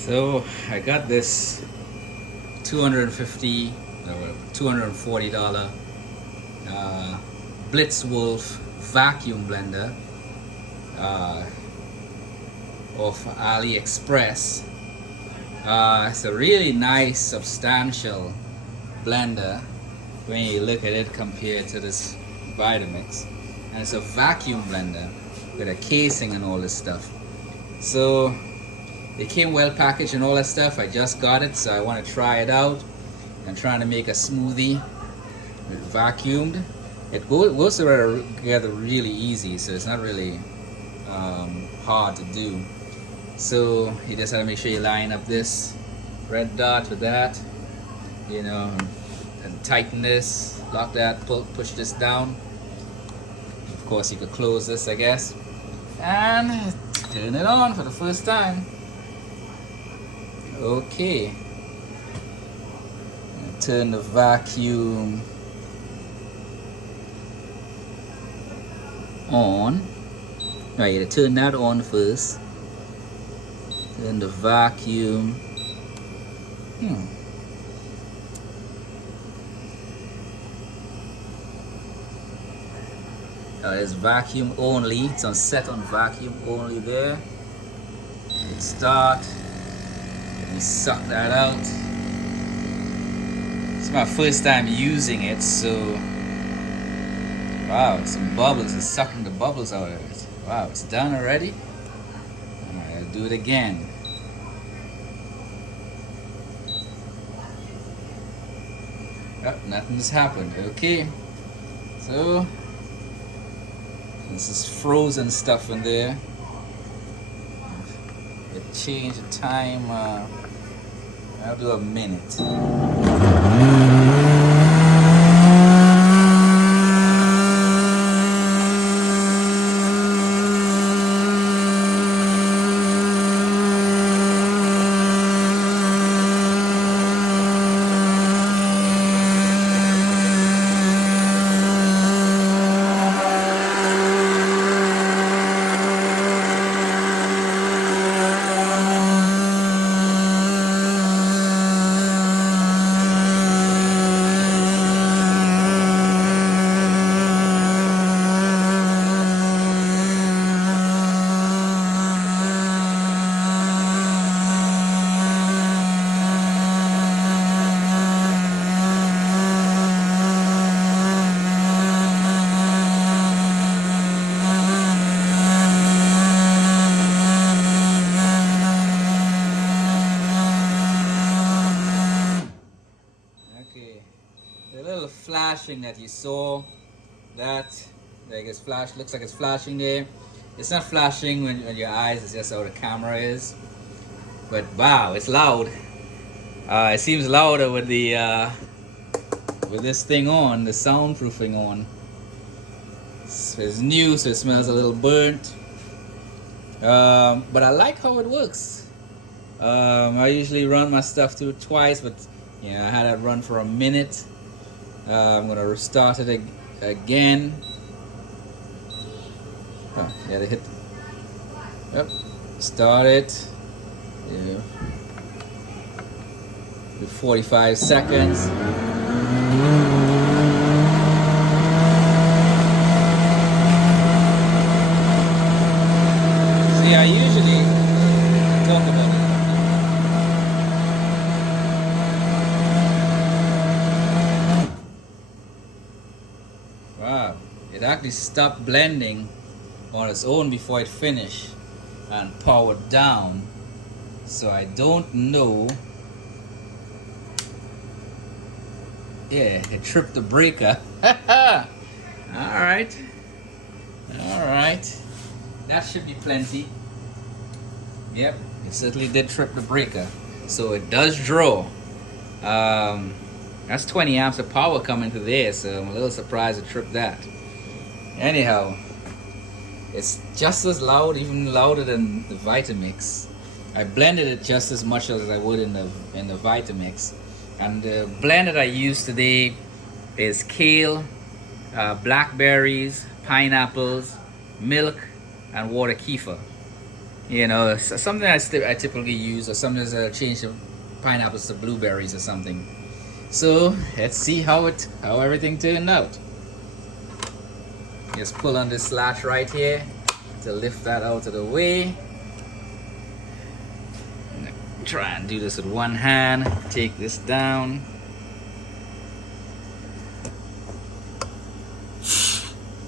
So I got this $250 or $240 blitzwolf vacuum blender uh, off AliExpress. It's a really nice substantial blender when you look at it compared to this Vitamix, and it's a vacuum blender with a casing and all this stuff. So it came well packaged and all that stuff. I just got it, so I want to try it out. I'm trying to make a smoothie with vacuumed. It goes together really easy, so it's not really hard to do. So you just have to make sure you line up this red dot with that, and tighten this, lock that, push this down. Of course, you could close this, I guess, and turn it on for the first time. Okay, turn the vacuum on. Right, you turn that on first. Turn the vacuum. It's vacuum only. It's on set on vacuum only there. Hit start. Let me suck that out. It's my first time using it, so wow, some bubbles. It's sucking the bubbles out of it. Wow, it's done already. Alright, I'll do it again. Oh, nothing's happened. Okay, so this is frozen stuff in there. It changed the time. I'll do a minute. The little flashing that you saw, that like it's flash, looks like it's flashing there. It's not flashing when your eyes, it's just how the camera is. But wow, it's loud. It seems louder with the with this thing on, the soundproofing on. It's new, so it smells a little burnt. But I like how it works. I usually run my stuff through twice, but I had it run for a minute. I'm gonna restart it again. Oh, yeah, they hit. Yep, start it. Yeah. 45 seconds. See, I usually talk about it. Wow, it actually stopped blending on its own before it finished and powered down. So I don't know. Yeah, it tripped the breaker. Alright. Alright. That should be plenty. Yep, it certainly did trip the breaker. So it does draw. That's 20 amps of power coming to there, so I'm a little surprised it tripped that. Anyhow, it's just as loud, even louder than the Vitamix. I blended it just as much as I would in the Vitamix. And the blend that I use today is kale, blackberries, pineapples, milk, and water kefir. You know, something I typically use, or sometimes I change the pineapples to blueberries or something. So let's see how everything turned out. Just pull on this latch right here to lift that out of the way. Try and do this with one hand. Take this down.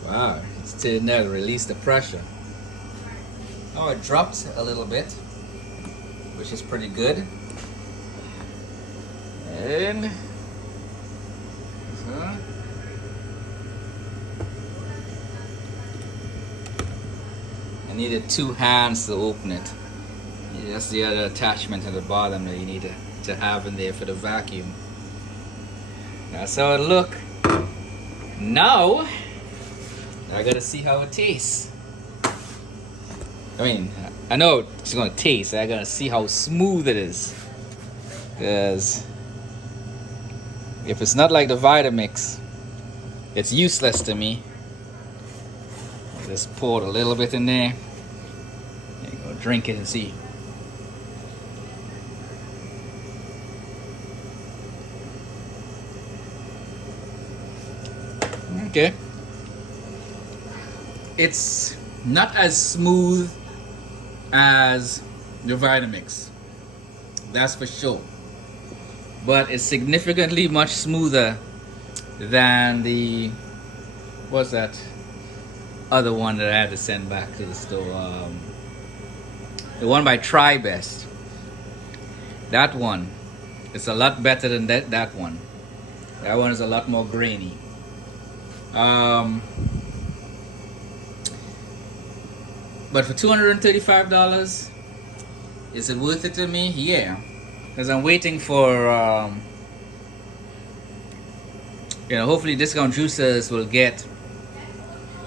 Wow, it's turned out. Release the pressure. Oh, it dropped a little bit, which is pretty good. And I needed 2 hands to open it. That's the other attachment at the bottom that you need to have in there for the vacuum. That's how it look. Now I gotta see how it tastes. I mean, I know it's gonna taste. I gotta see how smooth it is. Because if it's not like the Vitamix, it's useless to me. Just pour a little bit in there. There you go, drink it and see. Okay. It's not as smooth as the Vitamix, that's for sure, but it's significantly much smoother than the, what's that other one that I had to send back to the store, the one by Tribest. That one, it's a lot better than that one. That one is a lot more grainy. But for $235, is it worth it to me? Yeah, because I'm waiting for, hopefully discount juicers will get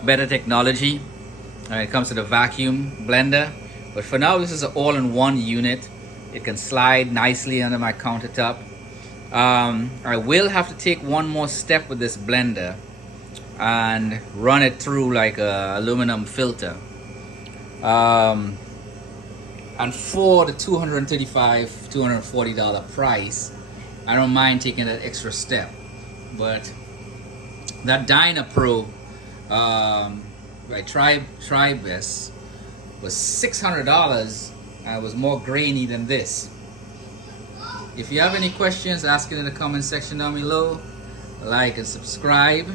better technology when it comes to the vacuum blender. But for now, this is an all-in-one unit. It can slide nicely under my countertop. I will have to take one more step with this blender and run it through like a aluminum filter. And for the $240 price, I don't mind taking that extra step. But that Dynapro by Tribest was $600 and it was more grainy than this. If you have any questions, ask it in the comment section down below. Like and subscribe.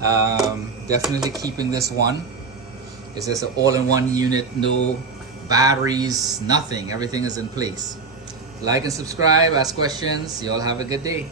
Definitely keeping this one. It's just an all-in-one unit, no batteries, nothing. Everything is in place. Like and subscribe, ask questions. You all have a good day.